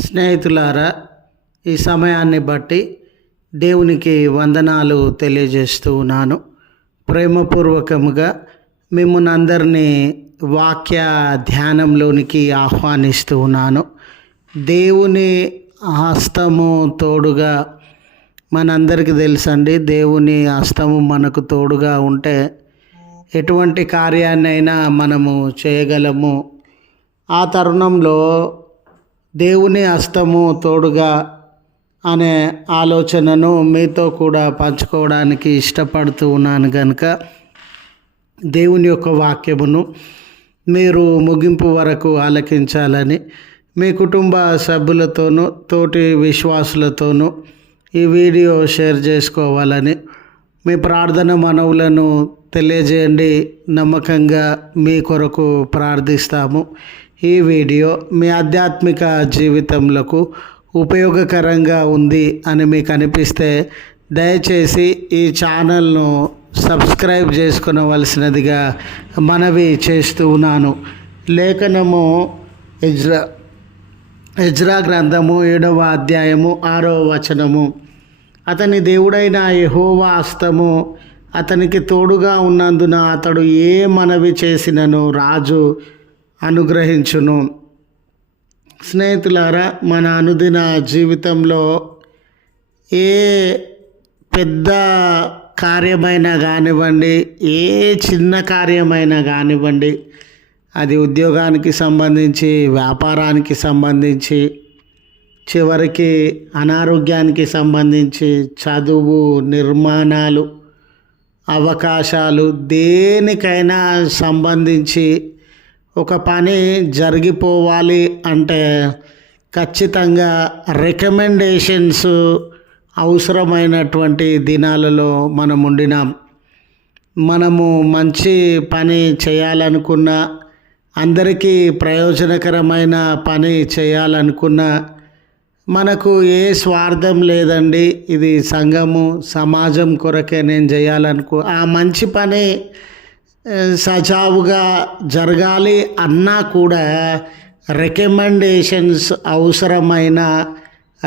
స్నేహితులారా ఈ సమయాన్ని బట్టి దేవునికి వందనాలు తెలియజేస్తూ ఉన్నాను. ప్రేమపూర్వకముగా మిమ్మల్ని అందరినీ వాక్య ధ్యానంలోనికి ఆహ్వానిస్తూ ఉన్నాను. దేవుని హస్తము తోడుగా మనందరికీ తెలుసండి దేవుని హస్తము మనకు తోడుగా ఉంటే ఎటువంటి కార్యాన్నైనా మనము చేయగలము. ఆ తరుణంలో దేవుని హస్తము తోడుగా అనే ఆలోచనను మీతో కూడా పంచుకోవడానికి ఇష్టపడుతూ ఉన్నాను కనుక దేవుని యొక్క వాక్యమును మీరు ముగింపు వరకు ఆలకించాలని మీ కుటుంబ సభ్యులతోనూ తోటి విశ్వాసులతోనూ ఈ వీడియో షేర్ చేసుకోవాలని మీ ప్రార్థన మనవులను తెలియజేయండి. నమ్మకంగా మీ కొరకు ప్రార్థిస్తాము. ఈ వీడియో మీ ఆధ్యాత్మిక జీవితంలో ఉపయోగకరంగా ఉంది అని మీకు అనిపిస్తే దయచేసి ఈ ఛానల్ను సబ్స్క్రైబ్ చేసుకునవలసినదిగా మనవి చేస్తూ ఉన్నాను. లేఖనము ఎజ్రా ఎజ్రా గ్రంథము ఏడవ అధ్యాయము ఆరవ వచనము. అతని దేవుడైన యహోవా అస్తము అతనికి తోడుగా ఉన్నందున అతడు ఏ మనవి చేసినను రాజు అనుగ్రహించును. స్నేహితులారా మన అనుదిన జీవితంలో ఏ పెద్ద కార్యమైనా కానివ్వండి ఏ చిన్న కార్యమైనా కానివ్వండి అది ఉద్యోగానికి సంబంధించి వ్యాపారానికి సంబంధించి చివరికి అనారోగ్యానికి సంబంధించి చదువు నిర్మాణాలు అవకాశాలు దేనికైనా సంబంధించి ఒక పని జరిగిపోవాలి అంటే ఖచ్చితంగా రికమెండేషన్స్ అవసరమైనటువంటి దినాలలో మనం ఉండినాం. మనము మంచి పని చేయాలనుకున్న అందరికీ ప్రయోజనకరమైన పని చేయాలనుకున్న మనకు ఏ స్వార్థం లేదండి. ఇది సంఘము సమాజం కొరకే నేను చేయాలనుకో ఆ మంచి పని సజావుగా జరగాలి అన్నా కూడా రికమెండేషన్స్ అవసరమైన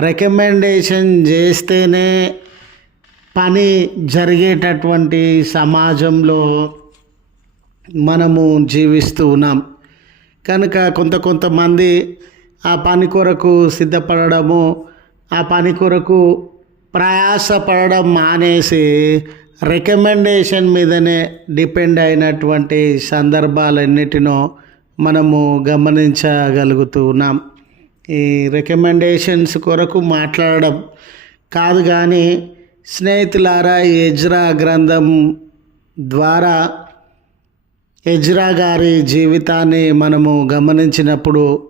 రికమెండేషన్ చేస్తేనే పని జరిగేటటువంటి సమాజంలో మనము జీవిస్తూ ఉన్నాం. కనుక కొంత కొంతమంది ఆ పని కొరకు సిద్ధపడము ఆ పని కొరకు ప్రయాసపడడం మానేసి రికమెండేషన్ మీదనే డిపెండ్ అయినటువంటి సందర్భాలన్నిటినో మనము గమనించగలుగుతున్నాం. ఈ రికమెండేషన్స్ కొరకు మాట్లాడడం కాదు కానీ స్నేహితులారా ఎజ్రా గ్రంథం ద్వారా ఎజ్రా గారి జీవితాన్ని మనము గమనించినప్పుడు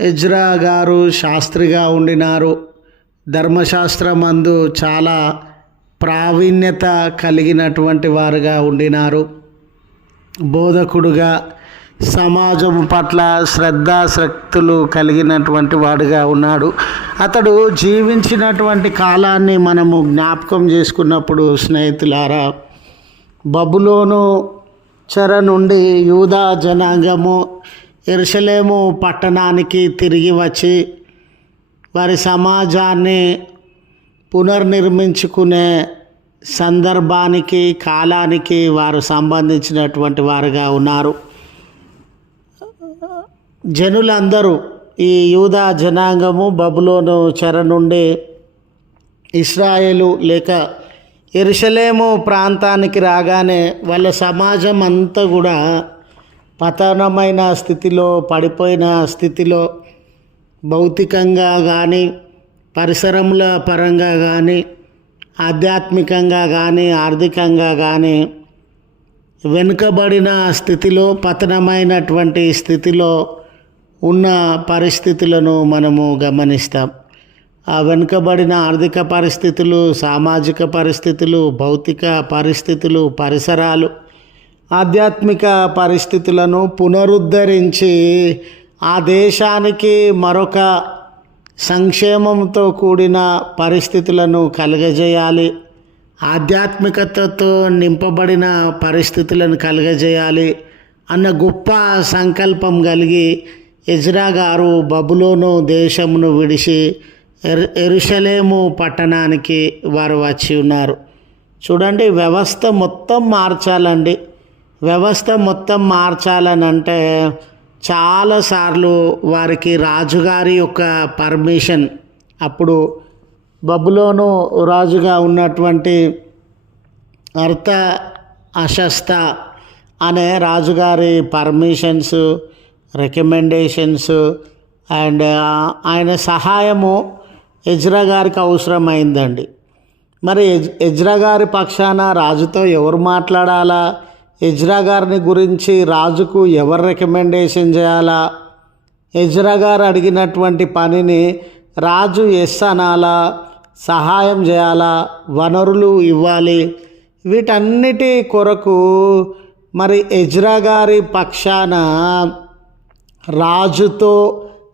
ఎజ్రా గారు శాస్త్రిగా ఉండినారు. ధర్మశాస్త్రమందు చాలా ప్రావీణ్యత కలిగినటువంటి వారుగా ఉండినారు. బోధకుడుగా సమాజం పట్ల శ్రద్ధాశక్తులు కలిగినటువంటి వాడుగా ఉన్నాడు. అతడు జీవించినటువంటి కాలాన్ని మనము జ్ఞాపకం చేసుకున్నప్పుడు స్నేహితులారా బబులోను చెర నుండి యూదా జనాంగము ఎరుసలేము పట్టణానికి తిరిగి వచ్చి వారి సమాజాన్ని పునర్నిర్మించుకునే సందర్భానికి కాలానికి వారు సంబంధించినటువంటి వారుగా ఉన్నారు. జనులందరూ ఈ యూదా జనాంగము బబులోను చెర నుండి ఇస్రాయేలు లేక ఎరుసలేము ప్రాంతానికి రాగానే వాళ్ళ సమాజం అంతా కూడా పతనమైన స్థితిలో పడిపోయిన స్థితిలో భౌతికంగా కానీ పరిసరముల పరంగా కానీ ఆధ్యాత్మికంగా కానీ ఆర్థికంగా కానీ వెనుకబడిన స్థితిలో పతనమైనటువంటి స్థితిలో ఉన్న పరిస్థితులను మనము గమనిస్తాం. ఆ వెనుకబడిన ఆర్థిక పరిస్థితులు సామాజిక పరిస్థితులు భౌతిక పరిస్థితులు పరిసరాలు ఆధ్యాత్మిక పరిస్థితులను పునరుద్ధరించి ఆ దేశానికి మరొక సంక్షేమంతో కూడిన పరిస్థితులను కలుగజేయాలి. ఆధ్యాత్మికతతో నింపబడిన పరిస్థితులను కలుగజేయాలి అన్న గొప్ప సంకల్పం కలిగి ఎజ్రా గారు బబులోను దేశమును విడిచి ఎర్ ఎరుషలేము పట్టణానికి వారు వచ్చి ఉన్నారు. చూడండి వ్యవస్థ మొత్తం మార్చాలండి. వ్యవస్థ మొత్తం మార్చాలని అంటే చాలాసార్లు వారికి రాజుగారి యొక్క పర్మిషన్. అప్పుడు బబులోను రాజుగా ఉన్నటువంటి అర్థ అశస్త అనే రాజుగారి పర్మిషన్స్ రికమెండేషన్స్ అండ్ ఆయన సహాయము ఎజ్రా గారికి అవసరమైందండి. మరి ఎజ్ ఎజ్రా గారి పక్షాన రాజుతో ఎవరు మాట్లాడాలా? ఎజ్రా గారిని గురించి రాజుకు ఎవరు రికమెండేషన్ చేయాలా? ఎజ్రా గారు అడిగినటువంటి పనిని రాజు ఎస్ అనాలా? సహాయం చేయాలా? వనరులు ఇవ్వాలి? వీటన్నిటి కొరకు మరి ఎజ్రా గారి పక్షాన రాజుతో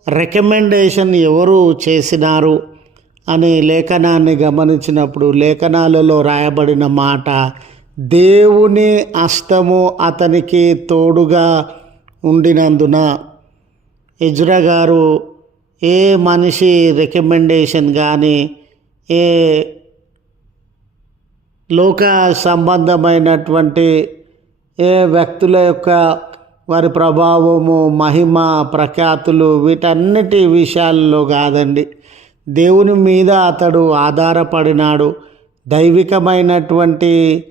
రికమెండేషన్ ఎవరు చేసినారు అనే లేఖనాన్ని గమనించినప్పుడు లేఖనాలలో రాయబడిన మాట దేవుని అస్తము అతనికి తోడుగా ఉండినందున ఇజ్రా గారు ఏ మనిషి రికమెండేషన్ కానీ ఏ లోక సంబంధమైనటువంటి ఏ వ్యక్తుల యొక్క వారి ప్రభావము మహిమ ప్రఖ్యాతులు వీటన్నిటి విషయాల్లో కాదండి. దేవుని మీద అతడు ఆధారపడినాడు. దైవికమైనటువంటి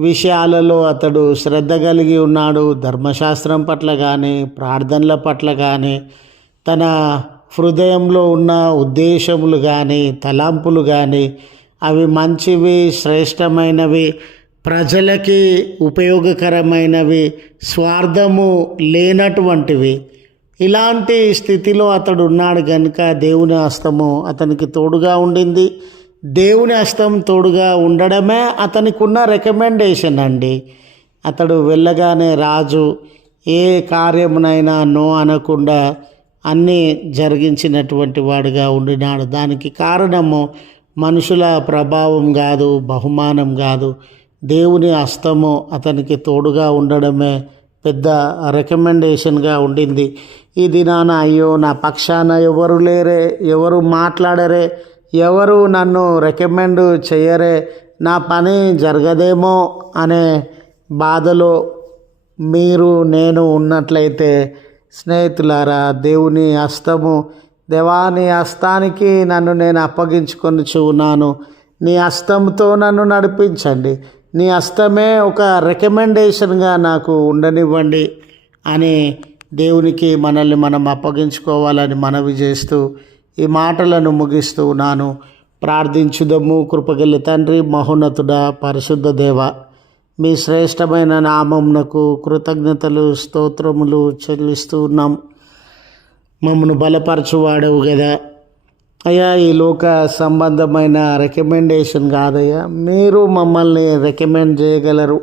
విషయాలలో అతడు శ్రద్ధ కలిగి ఉన్నాడు. ధర్మశాస్త్రం పట్ల కానీ ప్రార్థనల పట్ల కానీ తన హృదయంలో ఉన్న ఉద్దేశములు కానీ తలాంపులు కానీ అవి మంచివి శ్రేష్టమైనవి ప్రజలకి ఉపయోగకరమైనవి స్వార్థము లేనటువంటివి. ఇలాంటి స్థితిలో అతడు ఉన్నాడు కనుక దేవుని హస్తము అతనికి తోడుగా ఉండింది. దేవుని హస్తం తోడుగా ఉండడమే అతనికి ఉన్న రికమెండేషన్ అండి. అతడు వెళ్ళగానే రాజు ఏ కార్యమునైనా నో అనకుండా అన్నీ జరిగించినటువంటి వాడుగా ఉండినాడు. దానికి కారణము మనుషుల ప్రభావం కాదు బహుమానం కాదు. దేవుని హస్తము అతనికి తోడుగా ఉండడమే పెద్ద రికమెండేషన్గా ఉండింది. ఈ దినాన అయ్యో నా పక్షాన ఎవరు లేరే ఎవరు మాట్లాడరే ఎవరు నన్ను రికమెండ్ చేయరే నా పని జరగదేమో అనే బాధలో మీరు నేను ఉన్నట్లయితే స్నేహితులారా దేవుని హస్తము దేవాని హస్తానికి నన్ను నేను అప్పగించుకొని చూన్నాను నీ హస్తంతో నన్ను నడిపించండి. నీ హస్తమే ఒక రికమెండేషన్గా నాకు ఉండనివ్వండి అని దేవునికి మనల్ని మనం అప్పగించుకోవాలని మనవి చేస్తూ ఈ మాటలను ముగిస్తూ నాను ప్రార్థించుదము. కృపగల తండ్రి మహోన్నతుడ పరిశుద్ధ దేవ మీ శ్రేష్టమైన నామమునకు కృతజ్ఞతలు స్తోత్రములు చెల్లిస్తూ ఉన్నాం. మమ్మను బలపరచువాడవు కదా అయ్యా ఈ లోక సంబంధమైన రికమెండేషన్ కాదయ్యా. మీరు మమ్మల్ని రికమెండ్ చేయగలరు.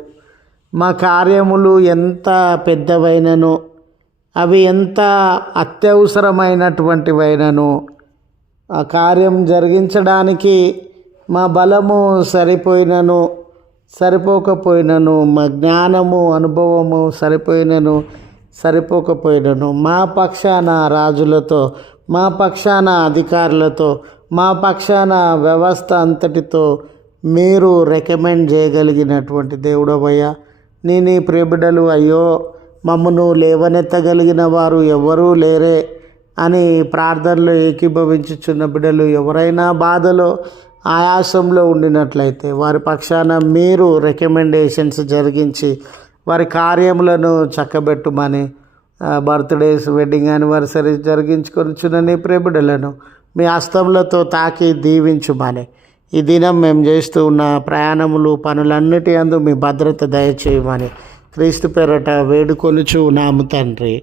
మా కార్యములు ఎంత పెద్దవైనను అవి ఎంత అత్యవసరమైనటువంటివైనను కార్యం జరిగించడానికి మా బలము సరిపోయినను సరిపోకపోయినను మా జ్ఞానము అనుభవము సరిపోయినను సరిపోకపోయినను మా పక్షాన రాజులతో మా పక్షాన అధికారులతో మా పక్షాన వ్యవస్థ అంతటితో మీరు రికమెండ్ చేయగలిగినటువంటి దేవుడవయ్యా. నీ నీ అయ్యో మమ్మను లేవనెత్తగలిగిన వారు ఎవరూ లేరే. అని ప్రార్థనలో ఏకీభవించుచున్న బిడ్డలు ఎవరైనా బాధలో ఆయాసంలో ఉండినట్లయితే వారి పక్షాన మీరు రికమెండేషన్స్ జరిగించి వారి కార్యములను చక్కబెట్టుమని బర్త్డేస్ వెడ్డింగ్ యానివర్సరీస్ జరిగించుకొని నీ ప్రేమిడలను మీ హస్తములతో తాకి దీవించుమని ఈ దినం మేము చేస్తూ ఉన్న ప్రయాణములు పనులన్నిటి అందు మీ భద్రత దయచేయమని క్రీస్తు పేరట వేడుకొనుచు నాము తండ్రి.